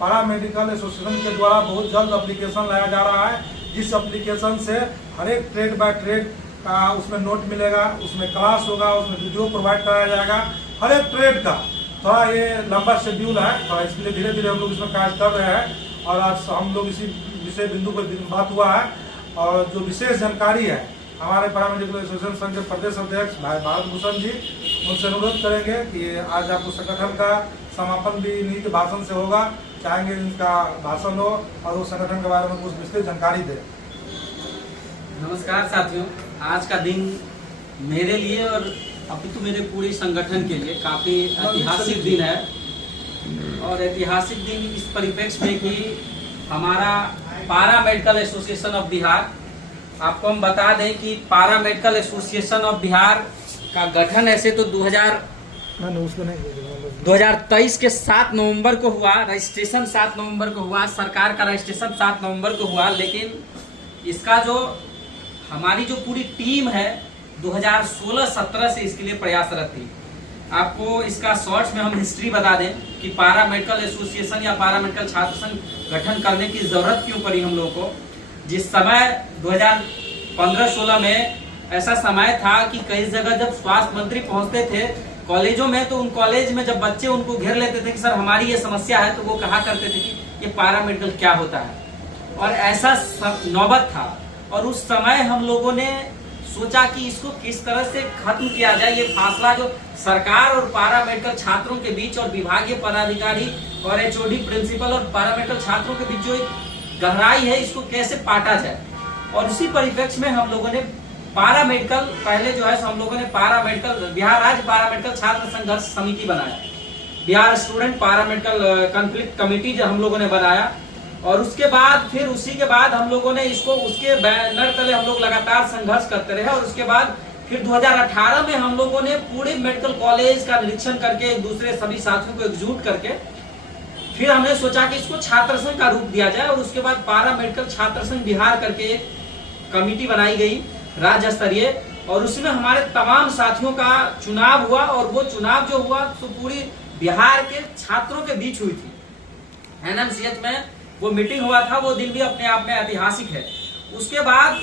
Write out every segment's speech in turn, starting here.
पारा medical association के द्वारा बहुत जल्द एप्लीकेशन लाया जा रहा है, जिस एप्लीकेशन से हर एक ट्रेड बाय ट्रेड का उसमें नोट मिलेगा, उसमें क्लास होगा, उसमें वीडियो प्रोवाइड कराया जाएगा हर एक ट्रेड का। थोड़ा ये लंबा शेड्यूल है, थोड़ा इसलिए धीरे धीरे हम लोग इसमें कार्य कर रहे हैं और आज हम लोग इसी विषय बिंदु पर बात हुआ है। और जो विशेष जानकारी है हमारे पारा मेडिकल एसोसिएशन संघ के प्रदेश अध्यक्ष भाई भारत भूषण जी, उनसे अनुरोध करेंगे कि आज आपको संगठन का समापन भी इन्हीं के भाषण से होगा, चाहेंगे इनका भाषण हो और वो संगठन के बारे में कुछ विस्तृत जानकारी दे। नमस्कार साथियों, आज का दिन मेरे लिए और अभी तो मेरे पूरे संगठन के लिए काफी ऐतिहासिक दिन है। और ऐतिहासिक दिन इस परिप्रेक्ष्य में कि हमारा पारा मेडिकल एसोसिएशन ऑफ बिहार, आपको हम बता दें कि पारा मेडिकल एसोसिएशन ऑफ बिहार का गठन ऐसे तो 2023 के 7 नवंबर को हुआ, रजिस्ट्रेशन 7 नवंबर को हुआ, सरकार का रजिस्ट्रेशन 7 नवंबर को हुआ। लेकिन इसका जो हमारी जो पूरी टीम है 2016-17 से इसके लिए प्रयासरत थी। आपको इसका शॉर्ट्स में हम हिस्ट्री बता दें कि पारा मेडिकल एसोसिएशन या पारा मेडिकल छात्र संघ गठन करने की जरूरत क्यों पड़ी हम लोगों को। जिस समय 2015-16 में ऐसा समय था कि कई जगह जब स्वास्थ्य मंत्री पहुंचते थे कॉलेजों में, तो उन कॉलेज में जब बच्चे उनको घेर लेते थे कि सर हमारी ये समस्या है, तो वो कहा करते थे कि ये पारा मेडिकल क्या होता है। और ऐसा नौबत था और उस समय हम लोगों ने सोचा कि इसको किस तरह से खत्म किया जाए। ये फासला जो सरकार और पारा मेडिकल छात्रों के बीच और विभागीय पदाधिकारी और एचओडी प्रिंसिपल और पारा मेडिकल छात्रों के बीच जो एक गहराई है, इसको कैसे पाटा जाए। और इसी परिप्रेक्ष्य में हम लोगों ने पारा मेडिकल, पहले जो है हम लोगों ने पारा मेडिकल बिहार राज्य पारा मेडिकल छात्र संघर्ष समिति बनाया, बिहार स्टूडेंट पारा मेडिकल कॉन्फ्लिक्ट कमेटी जो हम लोगों ने बनाया। और उसके बाद फिर उसी के बाद हम लोगों ने इसको उसके बैनर तले हम लोग लगातार संघर्ष करते रहे। और उसके बाद फिर 2018 में हम लोगों ने पूरे मेडिकल कॉलेज का निरीक्षण करके एक दूसरे सभी साथियों को एकजुट करके फिर हमने सोचा कि इसको छात्र संघ का रूप दिया जाए। और उसके बाद पारा मेडिकल छात्र संघ बिहार करके एक कमेटी बनाई गई राज्य स्तरीय, और उसमें हमारे तमाम साथियों का चुनाव हुआ। और वो चुनाव जो हुआ तो पूरी बिहार के छात्रों के बीच हुई थी। एनएमसीएच में वो मीटिंग हुआ था, वो दिन भी अपने आप में ऐतिहासिक है। उसके बाद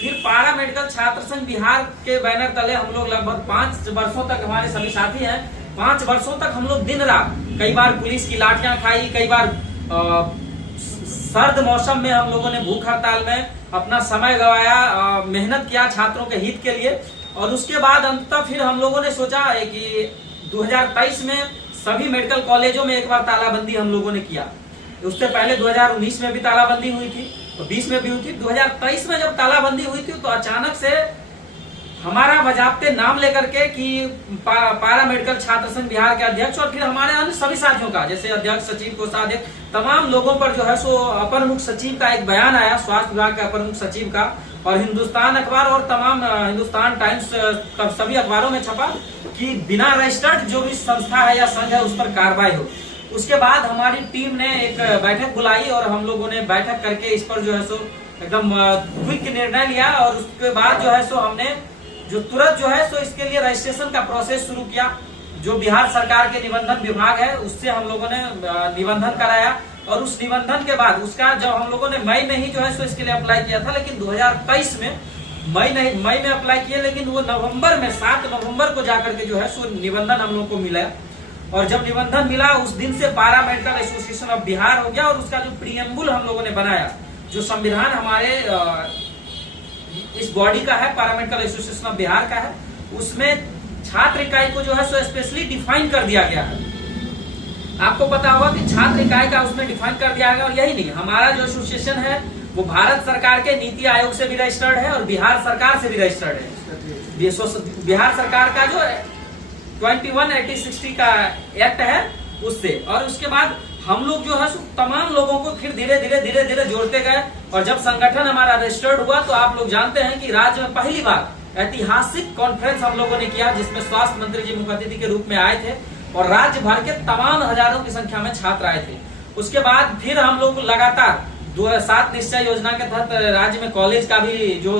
फिर पारा मेडिकल छात्र संघ बिहार के बैनर तले हम लोग लगभग 5 वर्षों तक, हमारे सभी साथी हैं, 5 वर्षों तक हम लोग दिन रात, कई बार पुलिस की लाठियां खाई, कई बार सर्द मौसम में हम लोगों ने भूख हड़ताल में अपना समय गवाया, मेहनत किया छात्रों के हित के लिए। और उसके बाद अंततः फिर हम लोगों ने सोचा है कि 2023 में सभी मेडिकल कॉलेजों में एक बार तालाबंदी हम लोगों ने किया। उससे पहले 2019 में भी तालाबंदी हुई थी और 20 में भी हुई थी। 2023 में जब तालाबंदी हुई थी तो अचानक से हमारा बजाबते नाम लेकर के कि पारा मेडिकल छात्र संघ बिहार के अध्यक्ष और फिर हमारे अन्य सभी साथियों का, जैसे अध्यक्ष, सचिव, कोषाध्यक्ष, तमाम लोगों पर जो है सो अपर मुख्य सचिव का एक बयान आया, स्वास्थ्य विभाग के अपर मुख्य सचिव का, और हिंदुस्तान अखबार और तमाम हिंदुस्तान टाइम्स सभी अखबारों में छपा कि बिना रजिस्टर्ड जो भी संस्था है या संघ है उस पर कार्रवाई हो। उसके बाद हमारी टीम ने एक बैठक बुलाई और हम लोगों ने बैठक करके इस पर जो है सो एकदम क्विक निर्णय लिया। और उसके बाद जो है सो हमने जो तुरंत जो है सो इसके लिए रजिस्ट्रेशन का प्रोसेस शुरू किया। जो बिहार सरकार के निबंधन विभाग है उससे हम लोगों ने निबंधन कराया। और उस निबंधन के बाद उसका जब हम लोगों ने मई में ही जो है सो इसके लिए अप्लाई किया था, लेकिन 2023 में मई में अप्लाई किया, लेकिन वो नवंबर में 7 नवंबर को जाकर के जो है सो निबंधन हम लोग को मिला। और जब निबंधन मिला उस दिन से पारा मेडिकल एसोसिएशन ऑफ बिहार हो गया। और उसका जो प्रीएम्बुल हम लोगों ने बनाया, जो संविधान हमारे इस बॉडी का है, पारा मेडिकल एसोसिएशन ऑफ बिहार का है, उसमें छात्र इकाई को जो है सो स्पेशली डिफाइन कर दिया गया है। आपको पता होगा कि छात्र इकाई का उसमें डिफाइन कर दिया गया। और यही नहीं, हमारा जो एसोसिएशन है वो भारत सरकार के नीति आयोग से भी रजिस्टर्ड है और बिहार सरकार से भी रजिस्टर्ड है। बिहार सरकार का जो 218060 का एक्ट है उससे। और उसके बाद हम लोग जो है तमाम लोगों को फिर धीरे धीरे जोड़ते गए। और जब संगठन हमारा रजिस्टर्ड हुआ तो आप लोग जानते हैं कि राज्य में पहली बार ऐतिहासिक कॉन्फ्रेंस हम लोगों ने किया, जिसमें स्वास्थ्य मंत्री जी मुख्य अतिथि के रूप में आए थे और राज्य भर के तमाम हजारों की संख्या में छात्र आए थे। उसके बाद फिर हम लोग लगातार 7 निश्चय योजना के तहत राज्य में कॉलेज का भी जो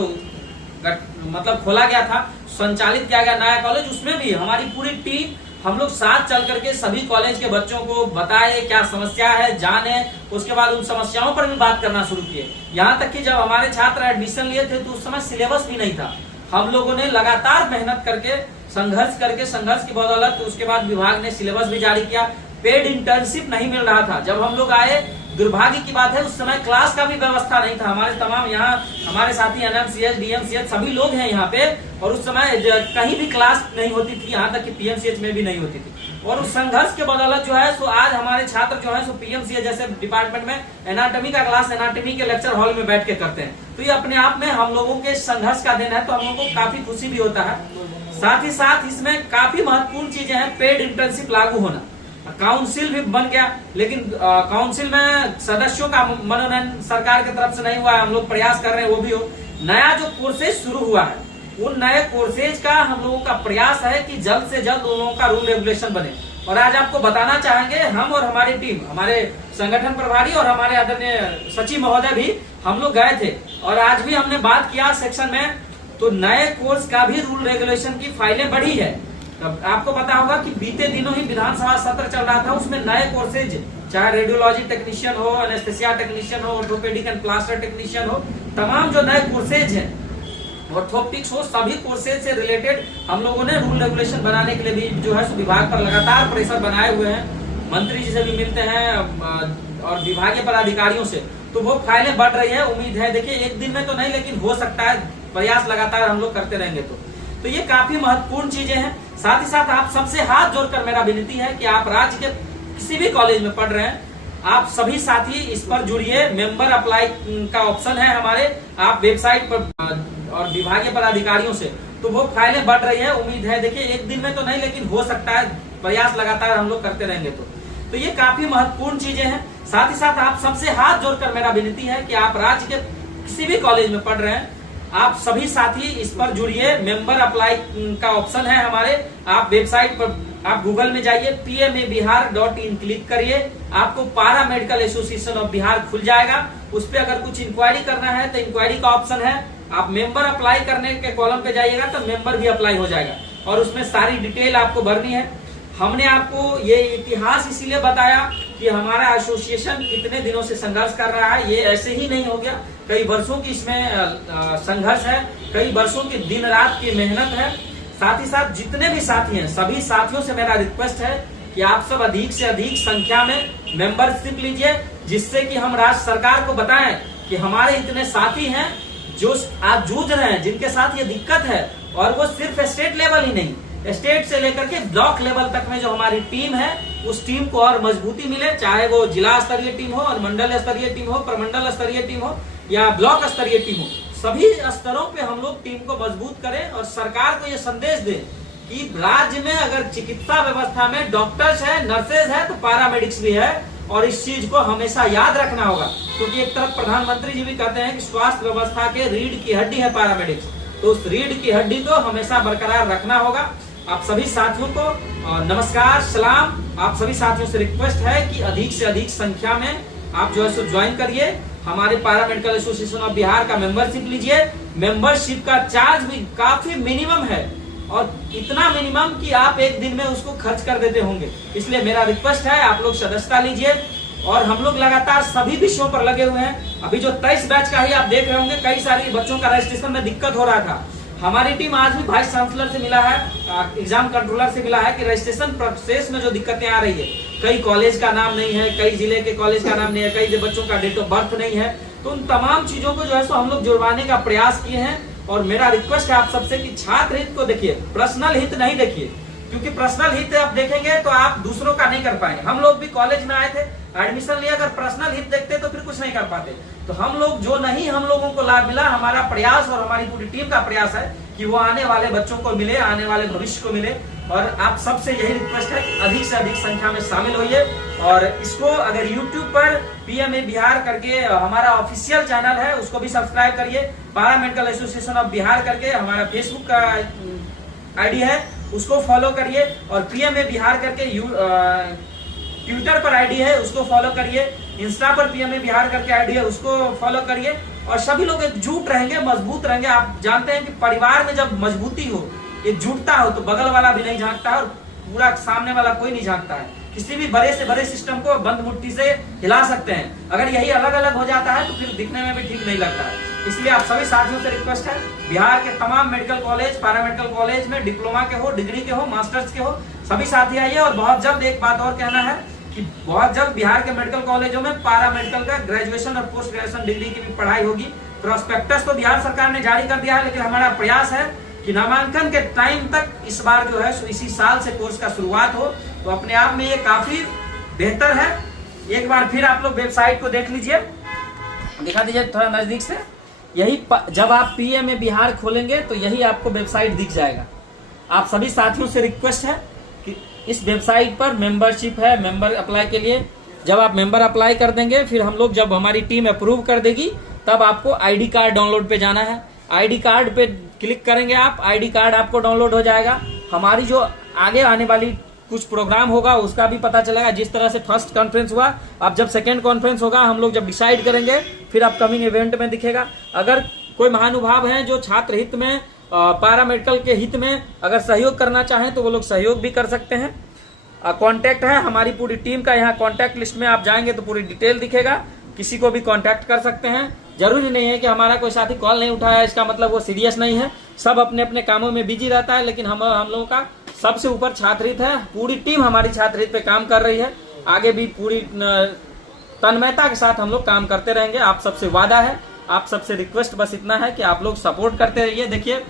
मतलब खोला गया था, संचालित किया गया नया कॉलेज, उसमें भी हमारी पूरी टीम हम लोग साथ चल करके सभी कॉलेज के बच्चों को बताए क्या समस्या है, जाने, उसके बाद उन समस्याओं पर भी बात करना शुरू किए। यहाँ तक कि जब हमारे छात्र एडमिशन लिए थे तो उस समय सिलेबस भी नहीं था। हम लोगों ने लगातार मेहनत करके संघर्ष की बदौलत उसके बाद विभाग ने सिलेबस भी जारी किया। पेड इंटर्नशिप नहीं मिल रहा था। जब हम लोग आए, दुर्भाग्य की बात है उस समय क्लास का भी व्यवस्था नहीं था। हमारे तमाम यहाँ हमारे साथी एनएमसीएच, डीएमसीएच सभी लोग हैं यहाँ पे, और उस समय कहीं भी क्लास नहीं होती थी, यहाँ तक कि पीएमसीएच में भी नहीं होती थी। और उस संघर्ष के बदौलत जो है सो आज हमारे छात्र जो है सो पीएमसीएच जैसे डिपार्टमेंट में एनाटॉमी का क्लास एनाटॉमी के लेक्चर हॉल में बैठ के करते हैं। तो ये अपने आप में हम लोगों के संघर्ष का दिन है, तो हम लोगों को काफी खुशी भी होता है। साथ ही साथ इसमें काफी महत्वपूर्ण चीजें हैं। पेड इंटर्नशिप लागू होना, काउंसिल भी बन गया, लेकिन काउंसिल में सदस्यों का मनोनयन सरकार की तरफ से नहीं हुआ है। हम लोग प्रयास कर रहे हैं वो भी हो। नया जो कोर्सेज शुरू हुआ है, उन नए कोर्सेज का हम लोगों का प्रयास है कि जल्द से जल्द उन लोगों का रूल रेगुलेशन बने। और आज आपको बताना चाहेंगे, हम और हमारी टीम, हमारे संगठन प्रभारी और हमारे आदरणीय सचिव महोदय भी हम लोग गए थे, और आज भी हमने बात किया सेक्शन में, तो नए कोर्स का भी रूल रेगुलेशन की फाइलें बढ़ी है। अब आपको पता होगा कि बीते दिनों ही विधानसभा सत्र चल रहा था, उसमें नए कोर्सेज, चाहे रेडियोलॉजी टेक्नीशियन हो, एनेस्थेसिया टेक्नीशियन हो, ऑर्थोपेडिक एंड प्लास्टर टेक्नीशियन हो, तमाम जो नए कोर्सेज हैं, ऑर्थोप्टिक्स हो, सभी कोर्सेज से रिलेटेड हम लोगों ने रूल रेगुलेशन बनाने के लिए भी जो है विभाग पर लगातार प्रेशर बनाए हुए हैं। मंत्री जी से भी मिलते हैं और विभागीय पदाधिकारियों से, तो वो फाइलें बढ़ रही है। उम्मीद है, देखिए एक दिन में तो नहीं, लेकिन हो सकता है, प्रयास लगातार हम लोग करते रहेंगे। तो ये काफी महत्वपूर्ण चीजें हैं। साथ ही साथ आप सबसे हाथ जोड़कर मेरा विनती है कि आप राज्य के किसी भी कॉलेज में पढ़ रहे हैं, आप सभी साथी इस पर जुड़िए। मेंबर अप्लाई का ऑप्शन है हमारे, आप वेबसाइट पर और विभागीय पदाधिकारियों से, तो वो फाइलें बढ़ रही है। उम्मीद है, देखिए एक दिन में तो नहीं, लेकिन हो सकता है, प्रयास लगातार हम लोग करते रहेंगे। तो ये काफी महत्वपूर्ण चीजें हैं। साथ ही साथ आप सबसे हाथ जोड़कर मेरा विनती है कि आप राज्य के किसी भी कॉलेज में पढ़ रहे हैं, आप सभी साथी इस पर जुड़िए। मेंबर अप्लाई का ऑप्शन है हमारे, आप वेबसाइट पर, आप गूगल में जाइए, pmabihar.in क्लिक करिए, आपको पारा मेडिकल एसोसिएशन ऑफ बिहार खुल जाएगा। उस पर अगर कुछ इंक्वायरी करना है तो इंक्वायरी का ऑप्शन है। आप मेंबर अप्लाई करने के कॉलम पे जाइएगा तो मेंबर भी अप्लाई हो जाएगा, और उसमें सारी डिटेल आपको भरनी है। हमने आपको ये इतिहास इसीलिए बताया कि हमारा एसोसिएशन कितने दिनों से संघर्ष कर रहा है। ये ऐसे ही नहीं हो गया, कई वर्षों की इसमें संघर्ष है, कई वर्षों की दिन रात की मेहनत है। साथ ही साथ जितने भी साथी हैं, सभी साथियों से मेरा रिक्वेस्ट है कि आप सब अधिक से अधिक संख्या में मेंबरशिप लीजिए, जिससे कि हम राज्य सरकार को बताएं कि हमारे इतने साथी हैं जो आज जूझ रहे हैं, जिनके साथ ये दिक्कत है। और वो सिर्फ स्टेट लेवल ही नहीं, स्टेट से लेकर के ब्लॉक लेवल तक में जो हमारी टीम है, उस टीम को और मजबूती मिले, चाहे वो जिला स्तरीय टीम हो, और मंडल स्तरीय टीम हो, प्रमंडल स्तरीय टीम हो, या ब्लॉक स्तरीय टीम हो। सभी स्तरों पे हम लोग टीम को मजबूत करें और सरकार को ये संदेश दें कि राज्य में अगर चिकित्सा व्यवस्था में डॉक्टर्स है, नर्सेज है, तो पैरामेडिक्स भी है। और इस चीज को हमेशा याद रखना होगा, क्योंकि एक तरफ प्रधानमंत्री जी भी कहते हैं कि स्वास्थ्य व्यवस्था के रीढ़ की हड्डी है पैरामेडिक्स, तो उस रीढ़ की हड्डी को हमेशा बरकरार रखना होगा। आप सभी साथियों को नमस्कार, सलाम। आप सभी साथियों से रिक्वेस्ट है कि अधिक से अधिक संख्या में आप जो है सो ज्वाइन करिए, हमारे पारा मेडिकल एसोसिएशन ऑफ बिहार का मेंबरशिप लीजिए। मेंबरशिप का चार्ज भी काफी मिनिमम है, और इतना मिनिमम कि आप एक दिन में उसको खर्च कर देते होंगे। इसलिए मेरा रिक्वेस्ट है, आप लोग सदस्यता लीजिए। और हम लोग लगातार सभी विषयों पर लगे हुए हैं। अभी जो 23 बैच का ही आप देख रहे होंगे, कई सारी बच्चों का रजिस्ट्रेशन में दिक्कत हो रहा था। हमारी टीम आज भी वाइस चांसलर से मिला है, एग्जाम कंट्रोलर से मिला है कि रजिस्ट्रेशन प्रोसेस में जो दिक्कतें आ रही है, कई कॉलेज का नाम नहीं है, कई जिले के कॉलेज का नाम नहीं है, कई बच्चों का डेट ऑफ बर्थ नहीं है, तो उन तमाम चीजों को जो है सो हम लोग जुड़वाने का प्रयास किए हैं। और मेरा रिक्वेस्ट है आप सबसे कि छात्र हित को देखिए, पर्सनल हित नहीं देखिए, क्योंकि पर्सनल हित आप देखेंगे तो आप दूसरों का नहीं कर पाएंगे। हम लोग भी कॉलेज में आए थे, एडमिशन लिया, अगर पर्सनल हित देखते तो फिर कुछ नहीं कर पाते। तो हम लोग जो नहीं हम लोगों को लाभ मिला, हमारा प्रयास और हमारी पूरी टीम का प्रयास है कि वो आने वाले बच्चों को मिले, आने वाले भविष्य को मिले। और आप सबसे यही रिक्वेस्ट है कि अधिक से अधिक संख्या में शामिल होइए। और इसको अगर YouTube पर PMA बिहार करके हमारा ऑफिशियल चैनल है, उसको भी सब्सक्राइब करिए। पारा मेडिकल एसोसिएशन ऑफ बिहार करके हमारा फेसबुक का आईडी है, उसको फॉलो करिए। और PMA बिहार करके ट्विटर पर आईडी है, उसको फॉलो करिए। इंस्टा पर PMA बिहार करके आईडी है, उसको फॉलो करिए। और सभी लोग एकजुट रहेंगे, मजबूत रहेंगे। आप जानते हैं कि परिवार में जब मजबूती हो, एकजुटता हो, तो बगल वाला भी नहीं झांकता है और पूरा सामने वाला कोई नहीं झांकता है। किसी भी बड़े से बड़े सिस्टम को बंद मुट्ठी से हिला सकते हैं। अगर यही अलग अलग हो जाता है तो फिर दिखने में भी ठीक नहीं लगता है। इसलिए आप सभी साथियों से रिक्वेस्ट है, बिहार के तमाम मेडिकल कॉलेज, पैरामेडिकल कॉलेज में डिप्लोमा के हो, डिग्री के हो, मास्टर्स के हो, सभी साथी आइए। और बहुत जल्द एक बात और कहना है कि बहुत जल्द बिहार के मेडिकल कॉलेजों में पैरामेडिकल का ग्रेजुएशन और पोस्ट ग्रेजुएशन डिग्री की भी पढ़ाई होगी। प्रोस्पेक्टस तो बिहार सरकार ने जारी कर दिया है, लेकिन हमारा प्रयास है कि नामांकन के टाइम तक इस बार जो है इसी साल से कोर्स का शुरुआत हो। तो अपने आप में ये काफी बेहतर है। एक बार फिर आप लोग वेबसाइट को देख लीजिए, दिखा दीजिए थोड़ा नजदीक से। यही जब आप पीएमए बिहार खोलेंगे तो यही आपको वेबसाइट दिख जाएगा। आप सभी साथियों से रिक्वेस्ट है कि इस वेबसाइट पर मेंबरशिप है, मेंबर अप्लाई के लिए जब आप मेंबर अप्लाई कर देंगे, फिर हम लोग जब हमारी टीम अप्रूव कर देगी तब आपको आईडी कार्ड डाउनलोड पे जाना है। आईडी कार्ड पे क्लिक करेंगे आप, आईडी कार्ड आपको डाउनलोड हो जाएगा। हमारी जो आगे आने वाली कुछ प्रोग्राम होगा उसका भी पता चलेगा। जिस तरह से फर्स्ट कॉन्फ्रेंस हुआ, अब जब सेकेंड कॉन्फ्रेंस होगा हम लोग जब डिसाइड करेंगे फिर अपकमिंग इवेंट में दिखेगा। अगर कोई महानुभाव हैं जो छात्र हित में, पैरामेडिकल के हित में अगर सहयोग करना चाहें तो वो लोग सहयोग भी कर सकते हैं। कांटेक्ट है हमारी पूरी टीम का, यहाँ कांटेक्ट लिस्ट में आप जाएंगे तो पूरी डिटेल दिखेगा। किसी को भी कांटेक्ट कर सकते हैं। जरूरी नहीं है कि हमारा कोई साथी कॉल नहीं उठाया इसका मतलब वो सीरियस नहीं है। सब अपने अपने कामों में बिजी रहता है, लेकिन हम लोगों का सबसे ऊपर छात्रहित है। पूरी टीम हमारी छात्रहित पे काम कर रही है। आगे भी पूरी तन्मयता के साथ हम लोग काम करते रहेंगे। आप सबसे वादा है, आप सबसे रिक्वेस्ट बस इतना है कि आप लोग सपोर्ट करते रहिए। देखिए,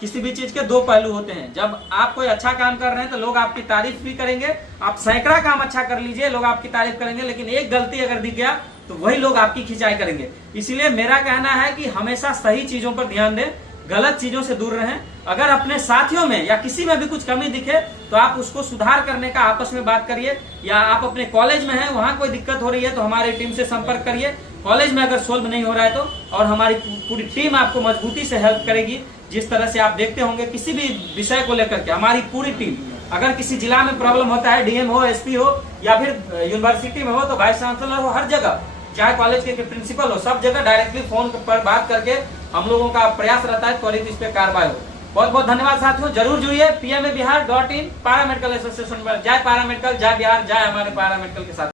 किसी भी चीज के दो पहलू होते हैं। जब आप कोई अच्छा काम कर रहे हैं तो लोग आपकी तारीफ भी करेंगे। आप सैकड़ा काम अच्छा कर लीजिए, लोग आपकी तारीफ करेंगे, लेकिन एक गलती अगर दिख गया तो वही लोग आपकी खिंचाई करेंगे। इसीलिए मेरा कहना है कि हमेशा सही चीजों पर ध्यान दें, गलत चीजों से दूर रहें। अगर अपने साथियों में या किसी में भी कुछ कमी दिखे तो आप उसको सुधार करने का आपस में बात करिए। या आप अपने कॉलेज में हैं, वहां कोई दिक्कत हो रही है तो हमारी टीम से संपर्क करिए। कॉलेज में अगर सोल्व नहीं हो रहा है तो, और हमारी पूरी टीम आपको मजबूती से हेल्प करेगी। जिस तरह से आप देखते होंगे किसी भी विषय को लेकर के हमारी पूरी टीम, अगर किसी जिला में प्रॉब्लम होता है, डीएम हो, एसपी हो या फिर यूनिवर्सिटी में हो तो वाइस चांसलर हो, हर जगह चाहे कॉलेज के प्रिंसिपल हो, सब जगह डायरेक्टली फोन पर बात करके हम लोगों का प्रयास रहता है त्वरित इस पे कार्रवाई हो। बहुत बहुत धन्यवाद साथियों। जरूर जुड़िए PMABihar.in पैरामेडिकल एसोसिएशन में। जय पैरामेडिकल, जय बिहार, जय हमारे पैरामेडिकल के साथ।